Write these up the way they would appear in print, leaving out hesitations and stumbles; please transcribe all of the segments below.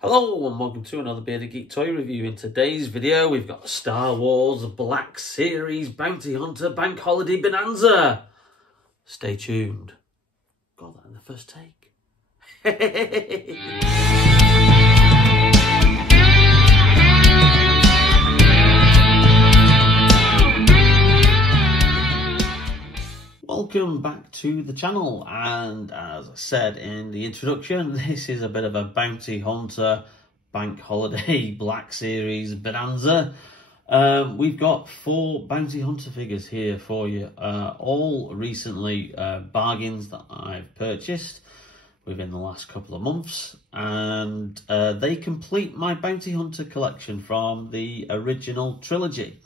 Hello and welcome to another Bearded Geek toy review. In today's video we've got the Star Wars Black Series Bounty Hunter Bank Holiday Bonanza. Stay tuned. Got that in the first take. Welcome back to the channel, and as I said in the introduction, this is a bit of a Bounty Hunter Bank Holiday Black Series Bonanza. We've got 4 Bounty Hunter figures here for you, all recently bargains that I've purchased within the last couple of months, and they complete my Bounty Hunter collection from the original trilogy.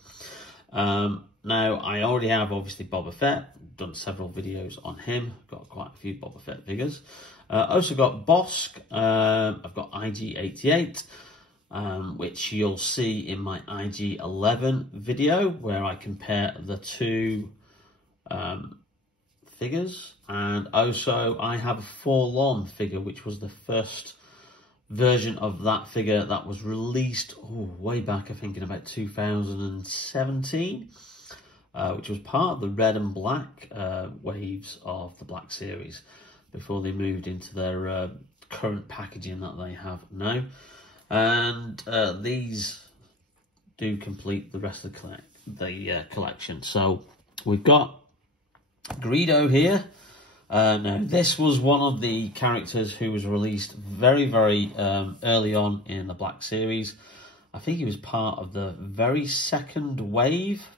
Now, I already have, obviously, Boba Fett. Done several videos on him. Got quite a few Boba Fett figures. Also got Bosk. I've got IG-88, which you'll see in my IG-11 video, where I compare the 2 figures. And also, I have a Forlorn figure, which was the first version of that figure that was released way back, I think, in about 2017. Which was part of the red and black waves of the Black Series before they moved into their current packaging that they have now. And these do complete the rest of the collection. So we've got Greedo here. Now, this was one of the characters who was released very, very early on in the Black Series. I think he was part of the very second wave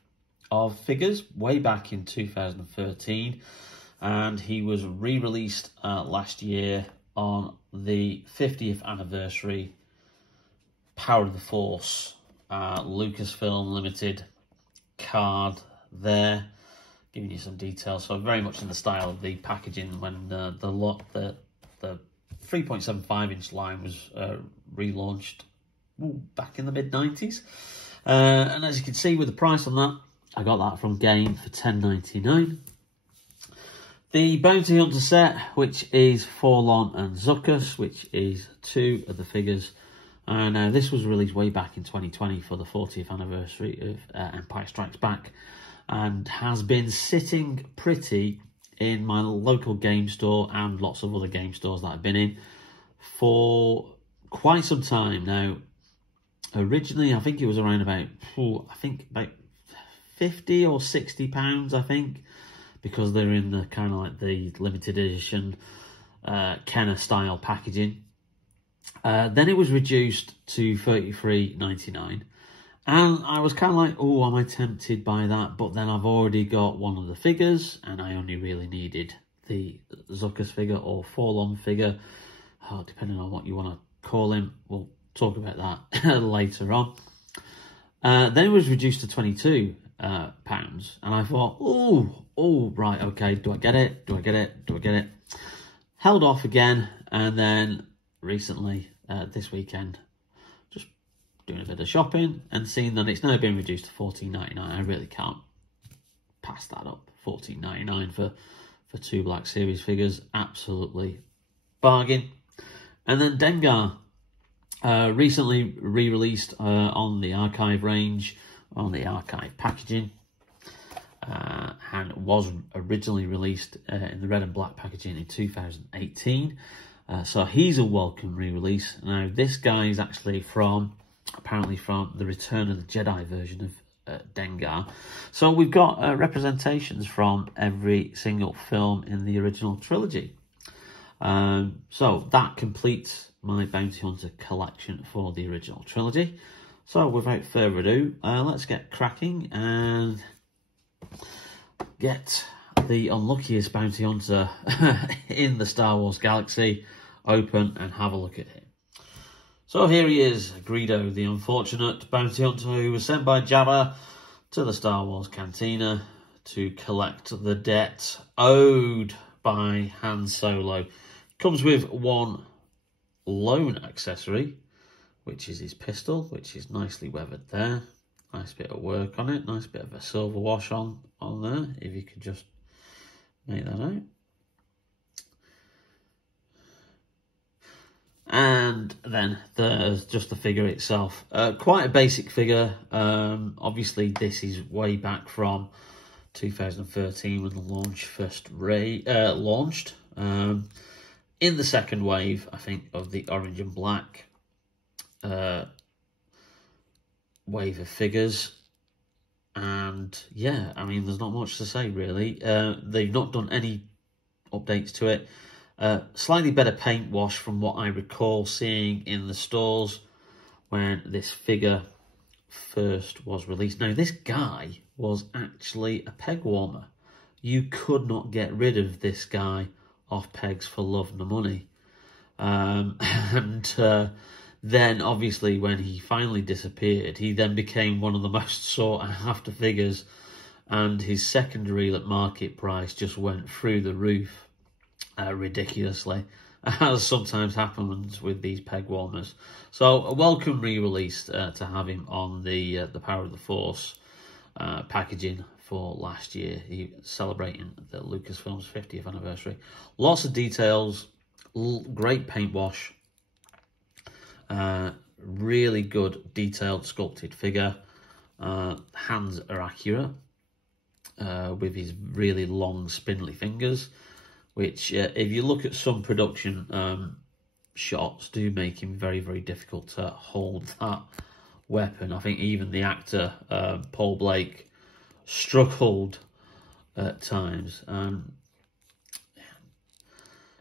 of figures way back in 2013, and he was re-released last year on the 50th anniversary Power of the Force Lucasfilm Limited card there, giving you some details. So very much in the style of the packaging when the 3.75 inch line was relaunched back in the mid-90s. And as you can see with the price on that, I got that from Game for $10.99. The Bounty Hunter set, which is Forlorn and Zuckuss, which is 2 of the figures. And this was released way back in 2020 for the 40th anniversary of Empire Strikes Back, and has been sitting pretty in my local game store and lots of other game stores that I've been in for quite some time now. Originally, I think it was around about, about 50 or 60 pounds, I think, because they're in the kind of like the limited edition Kenner style packaging. Then it was reduced to $33.99, and I was kind of like, oh, am I tempted by that? But then I've already got one of the figures, and I only really needed the Zuckuss figure or Forlorn figure, depending on what you want to call him. We'll talk about that later on. Then it was reduced to £22, and I thought, oh, right, okay, do I get it? Do I get it? Do I get it? Held off again, and then recently, this weekend, just doing a bit of shopping and seeing that it's now been reduced to $14.99. I really can't pass that up. $14.99 for 2 Black Series figures, absolutely bargain. And then Dengar, recently re-released on the archive range, on the archive packaging, and was originally released in the red and black packaging in 2018. So he's a welcome re-release. Now, this guy is actually apparently from the Return of the Jedi version of Dengar. So we've got representations from every single film in the original trilogy. So that completes my Bounty Hunter collection for the original trilogy. So without further ado, let's get cracking and get the unluckiest Bounty Hunter in the Star Wars galaxy open and have a look at him. So here he is, Greedo, the unfortunate Bounty Hunter who was sent by Jabba to the Star Wars Cantina to collect the debt owed by Han Solo. Comes with one lone accessory, which is his pistol, which is nicely weathered there. Nice bit of work on it, nice bit of a silver wash on there, if you could just make that out. And then there's just the figure itself. Quite a basic figure. Obviously, this is way back from 2013 when the launch first launched. In the second wave, I think, of the orange and black wave of figures. And yeah, I mean, there's not much to say really. They've not done any updates to it. Slightly better paint wash from what I recall seeing in the stores when this figure first was released. Now, this guy was actually a peg warmer. You could not get rid of this guy off pegs for love nor money. Then obviously when he finally disappeared, he then became one of the most sought after figures, and his secondary at market price just went through the roof ridiculously, as sometimes happens with these peg warmers. So a welcome re-release to have him on the Power of the Force packaging for last year, celebrating the Lucasfilm's 50th anniversary. Lots of details, great paint wash, really good detailed sculpted figure. Hands are accurate with his really long spindly fingers, which if you look at some production shots do make him very, very difficult to hold that weapon. I think even the actor Paul Blake struggled at times.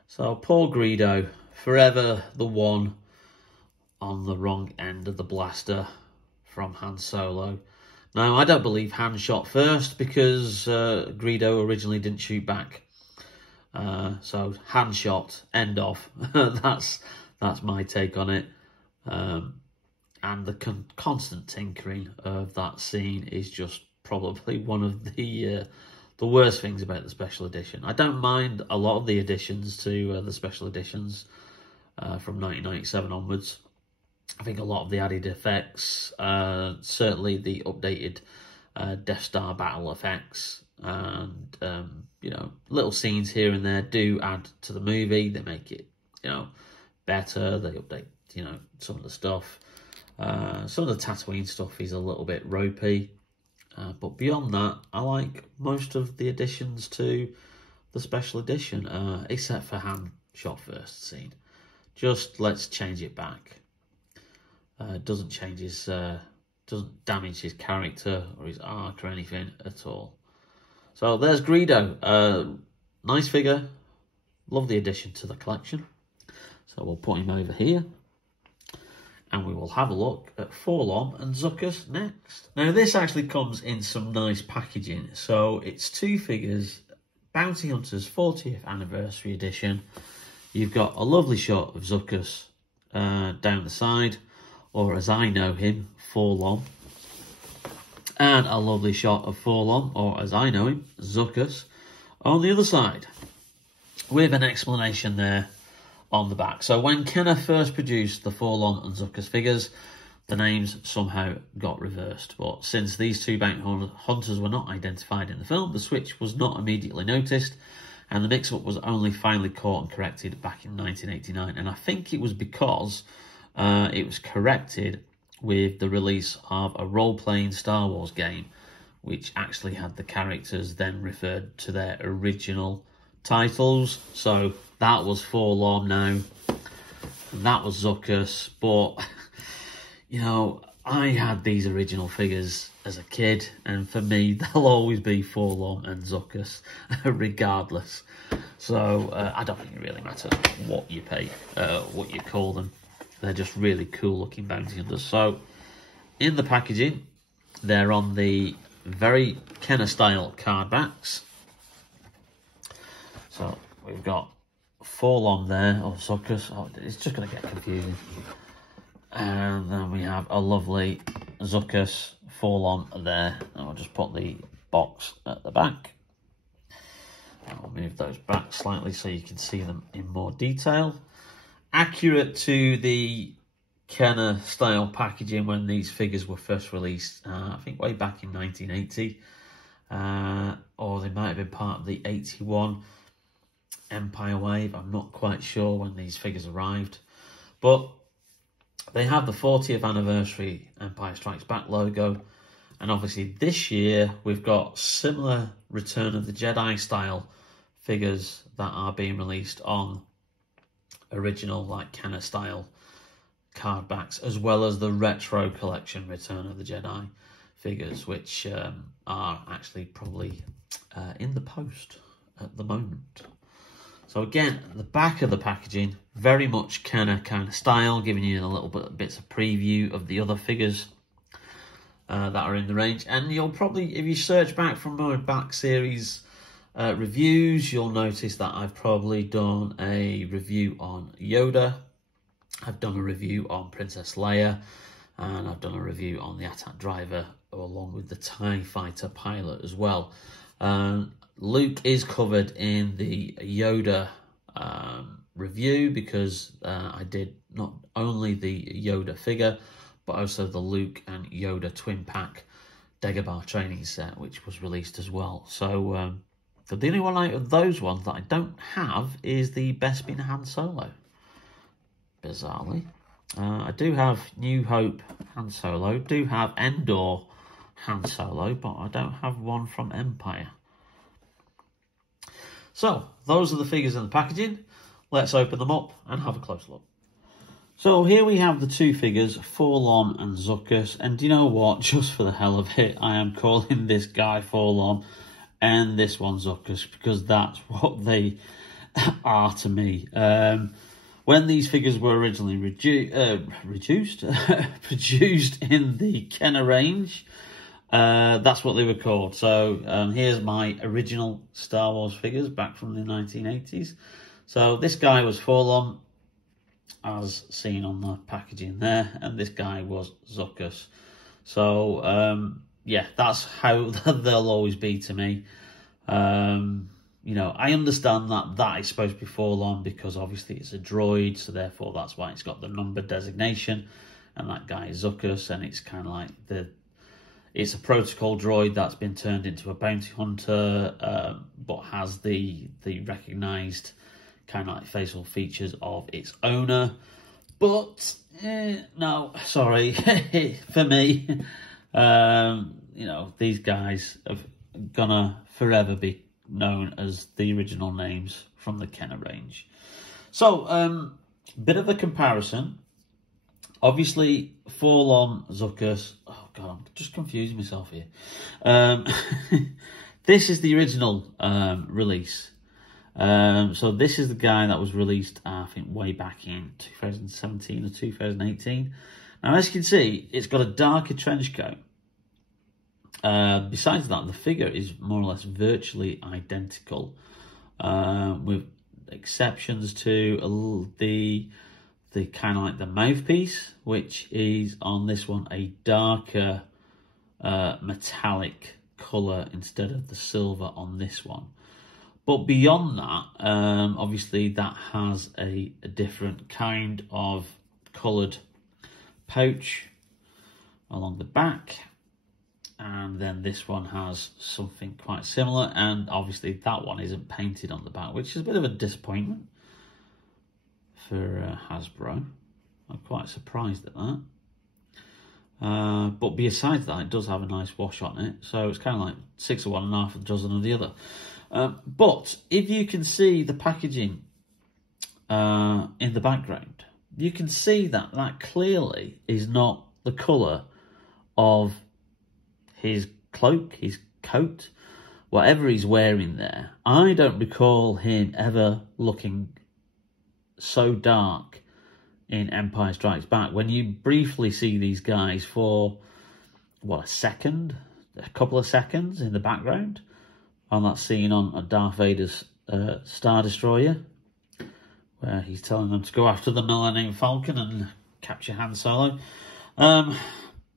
So poor Greedo, forever the one on the wrong end of the blaster from Han Solo. Now, I don't believe Han shot first because Greedo originally didn't shoot back. So Han shot, end off. That's my take on it. And the constant tinkering of that scene is just probably one of the worst things about the special edition. I don't mind a lot of the additions to the special editions from 1997 onwards. I think a lot of the added effects, certainly the updated Death Star battle effects, and you know, little scenes here and there do add to the movie. They make it, you know, better. They update, you know, some of the stuff. Some of the Tatooine stuff is a little bit ropey, but beyond that, I like most of the additions to the special edition, except for Han shot first scene. Just let's change it back. Doesn't change his, doesn't damage his character or his arc or anything at all. So there's Greedo. Nice figure. Love the addition to the collection. So we'll put him over here. And we will have a look at Forlom and Zuckuss next. Now this actually comes in some nice packaging. So it's two figures, Bounty Hunters 40th Anniversary Edition. You've got a lovely shot of Zuckuss down the side, or as I know him, Forlom. And a lovely shot of Forlom, or as I know him, Zuckuss, on the other side, with an explanation there on the back. So when Kenner first produced the Forlom and Zuckuss figures, the names somehow got reversed. But since these two bounty hunters were not identified in the film, the switch was not immediately noticed, and the mix-up was only finally caught and corrected back in 1989. And I think it was because it was corrected with the release of a role-playing Star Wars game, which actually had the characters then referred to their original titles. So that was Forlom now, and that was Zuckuss. But, you know, I had these original figures as a kid, and for me, they'll always be Forlom and Zuckuss, regardless. So I don't think it really matters what you pay, what you call them. They're just really cool looking bounty hunters. So in the packaging, they're on the very Kenner style card backs. So we've got Forlom there, or Zuckuss. Oh, it's just going to get confusing. And then we have a lovely Zuckuss Forlom there. And I'll just put the box at the back. I'll move those back slightly so you can see them in more detail. Accurate to the Kenner style packaging when these figures were first released, I think way back in 1980, or they might have been part of the 81 Empire Wave. I'm not quite sure when these figures arrived, But they have the 40th anniversary Empire Strikes Back logo. And obviously this year we've got similar Return of the Jedi style figures that are being released on original, like Kenner style card backs, as well as the retro collection Return of the Jedi figures, which are actually probably in the post at the moment. So again, the back of the packaging, very much Kenner kind of style, giving you a little bits of preview of the other figures that are in the range. And you'll probably, if you search back from my back series reviews, you'll notice that I've probably done a review on Yoda, I've done a review on Princess Leia, and I've done a review on the Attack Driver, along with the TIE Fighter pilot as well. Luke is covered in the Yoda review, because I did not only the Yoda figure, but also the Luke and Yoda twin pack Dagobah training set, which was released as well. So the only one out of those ones that I don't have is the Bespin Han Solo, bizarrely. I do have New Hope Han Solo, do have Endor Han Solo, but I don't have one from Empire. So, those are the figures in the packaging. Let's open them up and have a close look. So here we have the two figures, Forlom and Zuckuss. And do you know what? Just for the hell of it, I am calling this guy Forlom and this one Zuckuss, because that's what they are to me. When these figures were originally produced in the Kenner range, that's what they were called. So here's my original Star Wars figures back from the 1980s. So this guy was Forlom, as seen on the packaging there, and this guy was Zuckuss. So yeah, that's how they'll always be to me. You know, I understand that that is supposed to be Forlom because obviously it's a droid, so therefore that's why it's got the number designation, and that guy is Zuckuss, and it's kind of like it's a protocol droid that's been turned into a bounty hunter, but has the recognised kind of like facial features of its owner. But no, sorry, for me, you know, these guys are gonna forever be known as the original names from the Kenner range. So, bit of a comparison. Obviously, Forlom, Zuckuss. Oh god, I'm just confusing myself here. This is the original release. So this is the guy that was released, I think, way back in 2017 or 2018. Now, as you can see, it's got a darker trench coat. Besides that, the figure is more or less virtually identical, with exceptions to the kind of like the mouthpiece, which is on this one a darker metallic colour instead of the silver on this one. But beyond that, obviously that has a different kind of coloured pouch along the back. And then this one has something quite similar. And obviously that one isn't painted on the back, which is a bit of a disappointment for Hasbro. I'm quite surprised at that. But besides that, it does have a nice wash on it. So it's kind of like 6 of one and half a dozen of the other. But if you can see the packaging in the background, you can see that that clearly is not the colour of his cloak, his coat, whatever he's wearing there. I don't recall him ever looking so dark in Empire Strikes Back. When you briefly see these guys for, what, a couple of seconds in the background, on that scene on Darth Vader's Star Destroyer, where he's telling them to go after the Millennium Falcon and capture Han Solo.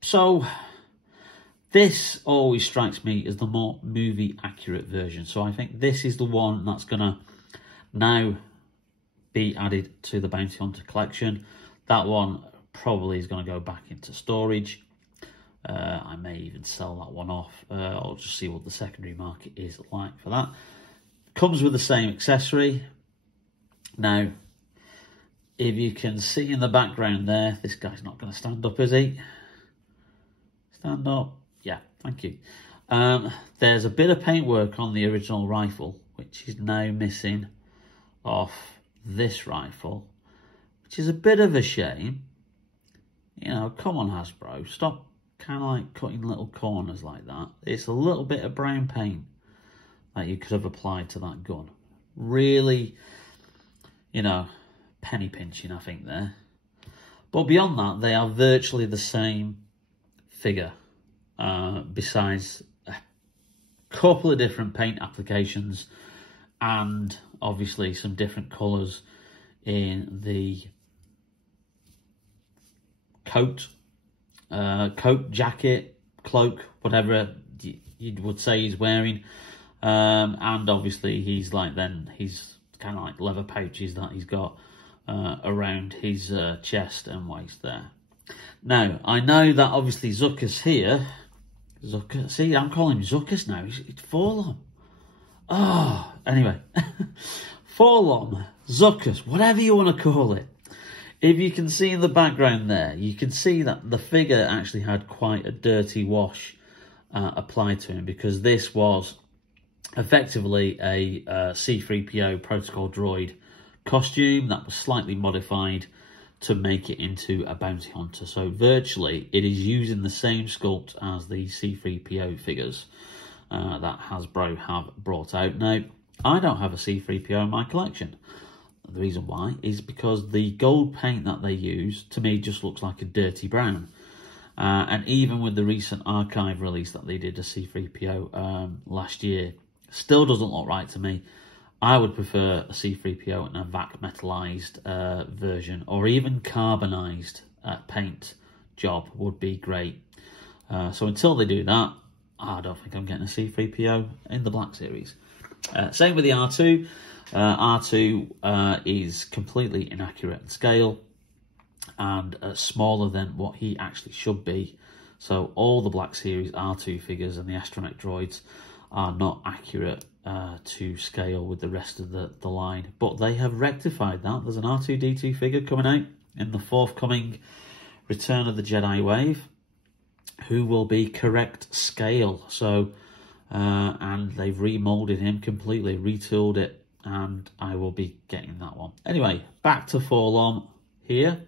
So this always strikes me as the more movie accurate version. So I think this is the one that's going to now be added to the Bounty Hunter collection. That one probably is going to go back into storage. I may even sell that one off. I'll just see what the secondary market is like for that. Comes with the same accessory. Now, if you can see in the background there, this guy's not going to stand up, is he? Stand up. Yeah, thank you. There's a bit of paintwork on the original rifle, which is now missing off this rifle, which is a bit of a shame. You know, come on, Hasbro, stop kind of like cutting little corners like that. It's a little bit of brown paint that you could have applied to that gun. Really, you know, penny pinching, I think, there. But beyond that, they are virtually the same figure, besides a couple of different paint applications and obviously some different colours in the coat, jacket, cloak, whatever you would say he's wearing. And obviously he's kind of like leather pouches that he's got around his chest and waist there. Now, I know that obviously Zuckuss here, see, I'm calling him Zuckuss now, it's Forlom. Oh, anyway, Forlom, Zuckuss, whatever you want to call it. If you can see in the background there, you can see that the figure actually had quite a dirty wash applied to him, because this was effectively a C-3PO protocol droid costume that was slightly modified to make it into a bounty hunter. So virtually it is using the same sculpt as the C-3PO figures that Hasbro have brought out. Now, I don't have a C-3PO in my collection. The reason why is because the gold paint that they use, to me, just looks like a dirty brown. And even with the recent archive release that they did, a C-3PO last year, still doesn't look right to me. I would prefer a C-3PO in a vac metalized version, or even carbonized paint job would be great. So until they do that, I don't think I'm getting a C-3PO in the Black Series. Same with the R2. R2 is completely inaccurate in scale and smaller than what he actually should be. So all the Black Series R2 figures and the astromech droids are not accurate to scale with the rest of the line. But they have rectified that. There's an R2-D2 figure coming out in the forthcoming Return of the Jedi wave, who will be correct scale. So, and they've remolded him completely, retooled it, and I will be getting that one. Anyway, back to Forlom here.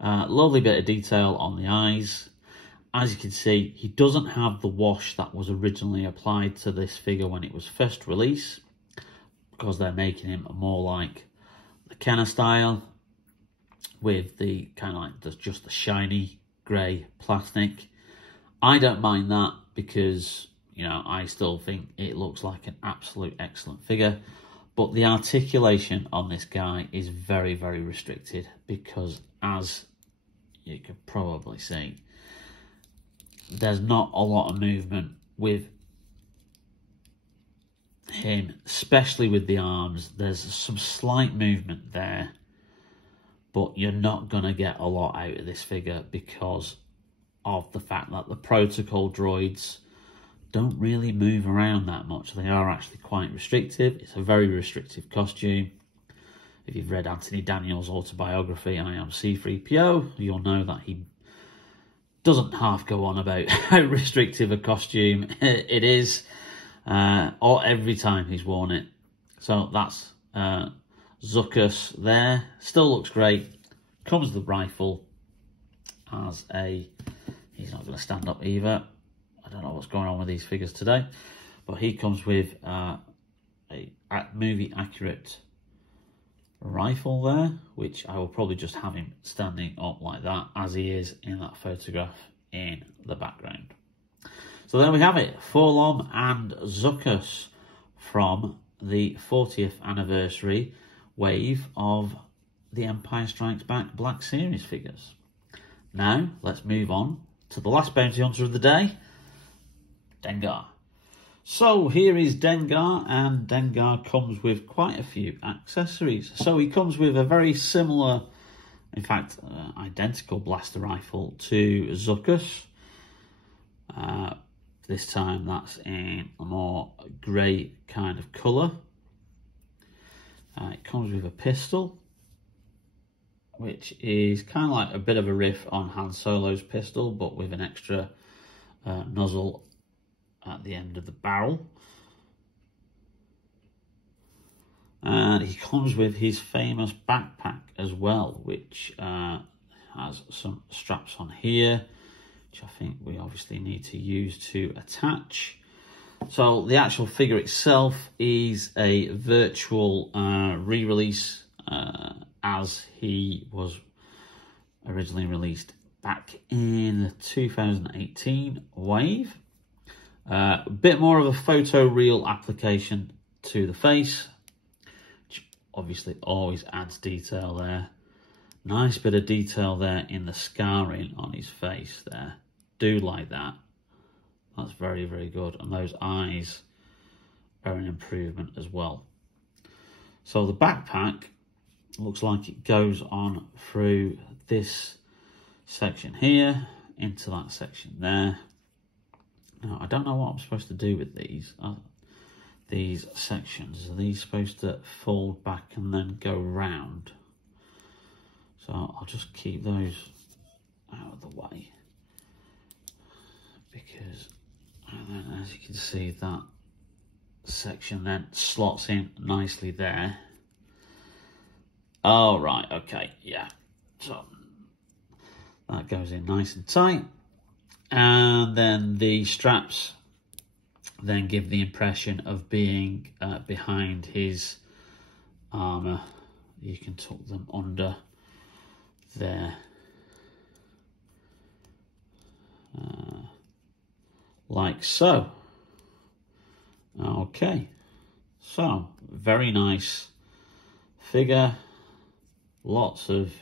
Lovely bit of detail on the eyes. As you can see, he doesn't have the wash that was originally applied to this figure when it was first released, because they're making him more like the Kenner style, with the kind of like just the shiny grey plastic. I don't mind that because, you know, I still think it looks like an absolute excellent figure. But the articulation on this guy is very, very restricted, because as you can probably see, there's not a lot of movement with him, especially with the arms. There's some slight movement there, but you're not going to get a lot out of this figure because of the fact that the protocol droids don't really move around that much. They are actually quite restrictive. It's a very restrictive costume. If you've read Anthony Daniels' autobiography, I Am C-3PO, you'll know that he doesn't half go on about how restrictive a costume it is, or every time he's worn it. So that's Zuckuss there. Still looks great. Comes with the rifle as a... He's not going to stand up either. I don't know what's going on with these figures today. But he comes with a movie accurate rifle there, which I will probably just have him standing up like that, as he is in that photograph in the background. So there we have it, Forlom and Zuckuss from the 40th anniversary wave of the Empire Strikes Back Black Series figures. Now let's move on to the last bounty hunter of the day, Dengar. So here is Dengar, and Dengar comes with quite a few accessories. So he comes with a very similar, in fact, identical blaster rifle to Zuckuss. This time that's in a more grey kind of colour. It comes with a pistol. which is kind of like a bit of a riff on Han Solo's pistol, but with an extra nozzle at the end of the barrel. And he comes with his famous backpack as well, which has some straps on here, which I think we obviously need to use to attach. So the actual figure itself is a virtual re-release as he was originally released back in the 2018 wave. A bit more of a photoreal application to the face, which obviously always adds detail there. Nice bit of detail there in the scarring on his face there. Do like that. That's very, very good. And those eyes are an improvement as well. So the backpack looks like it goes on through this section here into that section there. Now, I don't know what I'm supposed to do with these sections. Are these supposed to fold back and then go round? So I'll just keep those out of the way, because and then, as you can see, that section then slots in nicely there. Oh, right, okay, yeah. So that goes in nice and tight. And then the straps then give the impression of being behind his armour. You can tuck them under there. Like so. Okay. So, very nice figure. Lots of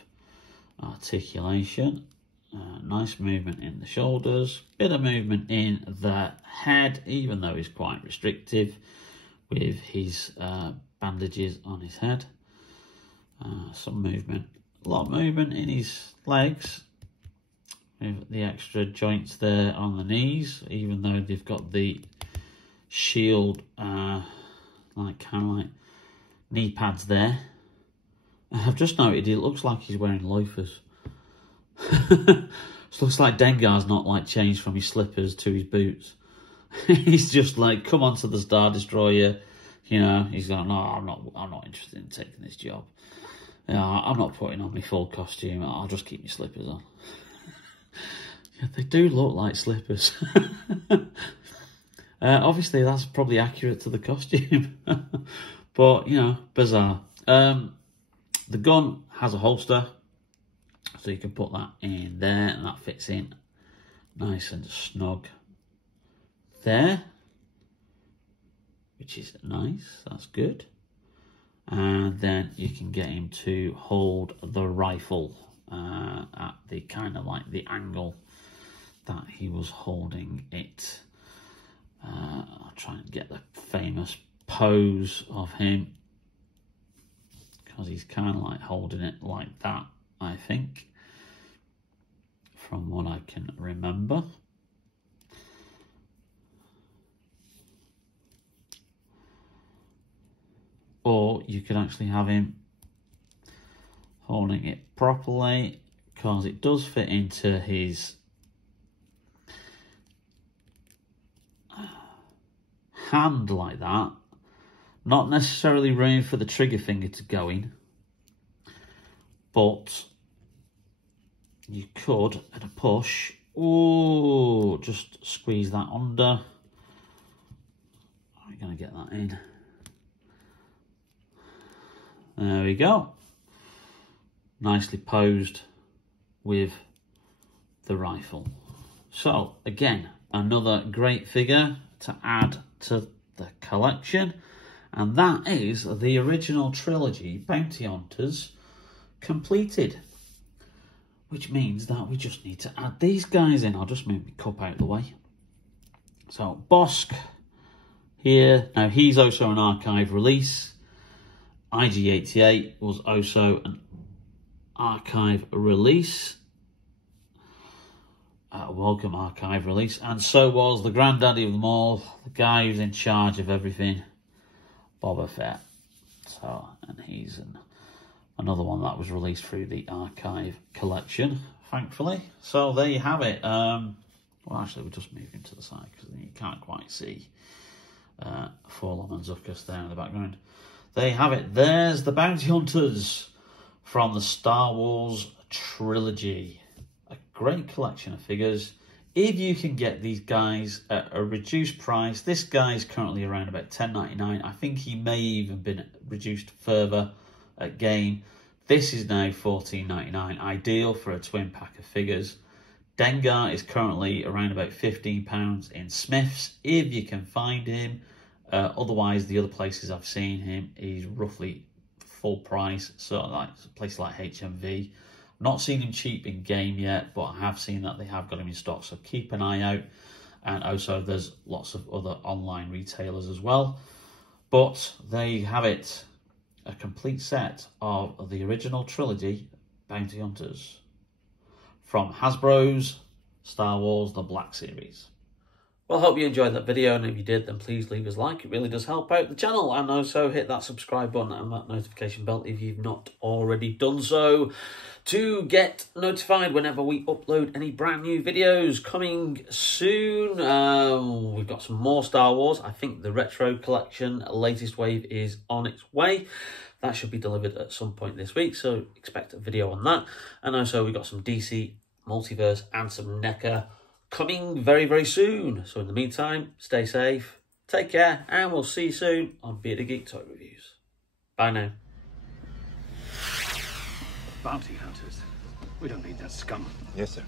articulation. Nice movement in the shoulders. Bit of movement in the head, even though he's quite restrictive with his bandages on his head. Some movement. A lot of movement in his legs. With the extra joints there on the knees, even though they've got the shield, kind of like knee pads there. I've just noted it looks like he's wearing loafers. It looks like Dengar's not like changed from his slippers to his boots. He's just like, come on to the Star Destroyer. You know, he's going, no, I'm not interested in taking this job. I'm not putting on my full costume. I'll just keep my slippers on. Yeah, they do look like slippers. Obviously, that's probably accurate to the costume. But, you know, bizarre. The gun has a holster, so you can put that in there, and that fits in nice and snug there, which is nice. That's good. And then you can get him to hold the rifle at the kind of like the angle that he was holding it. I'll try and get the famous pose of him, because he's kind of like holding it like that, I think, from what I can remember. Or you could actually have him holding it properly, because it does fit into his hand like that. Not necessarily room for the trigger finger to go in, but you could, at a push, just squeeze that under. I'm going to get that in. There we go. Nicely posed with the rifle. So, again, another great figure to add to the collection. And that is the original Trilogy Bounty Hunters completed. Which means that we just need to add these guys in. I'll just move my cup out of the way. So, Bosk here. Now, he's also an archive release. IG-88 was also an archive release. Welcome archive release. And so was the granddaddy of them all, the guy who's in charge of everything, Boba Fett. So, and he's an Another one that was released through the Archive collection, thankfully. So there you have it. Well, actually, we'll just move him to the side because you can't quite see Forlorn and Zuckuss there in the background. There you have it. There's the Bounty Hunters from the Star Wars Trilogy. A great collection of figures. If you can get these guys at a reduced price, this guy is currently around about $10.99. I think he may even been reduced further at game. This is now $14.99, ideal for a twin pack of figures. Dengar is currently around about £15 in Smith's, if you can find him. Otherwise, the other places I've seen him, he's roughly full price, sort of like places like HMV. Not seen him cheap in game yet, but I have seen that they have got him in stock, so keep an eye out. And also there's lots of other online retailers as well. But there you have it, a complete set of the original trilogy Bounty Hunters from Hasbro's Star Wars The Black Series. Well, I hope you enjoyed that video, and if you did, then please leave us a like. It really does help out the channel, and also hit that subscribe button and that notification bell if you've not already done so, to get notified whenever we upload any brand new videos coming soon. We've got some more Star Wars. I think the Retro Collection latest wave is on its way. That should be delivered at some point this week, so expect a video on that. And also we've got some DC Multiverse and some NECA coming very, very soon. So in the meantime, stay safe, take care, and we'll see you soon on Bearded Geek Toy Reviews. Bye now. Bounty hunters. We don't need that scum. Yes, sir.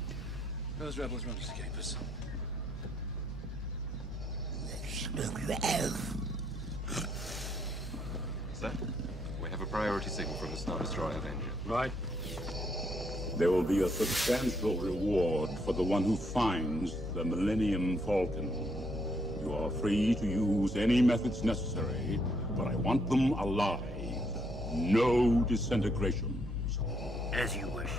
Those rebels won't escape us. Sir, we have a priority signal from the Star Destroyer Avenger. Right. There will be a substantial reward for the one who finds the Millennium Falcon. You are free to use any methods necessary, but I want them alive. No disintegrations. As you wish.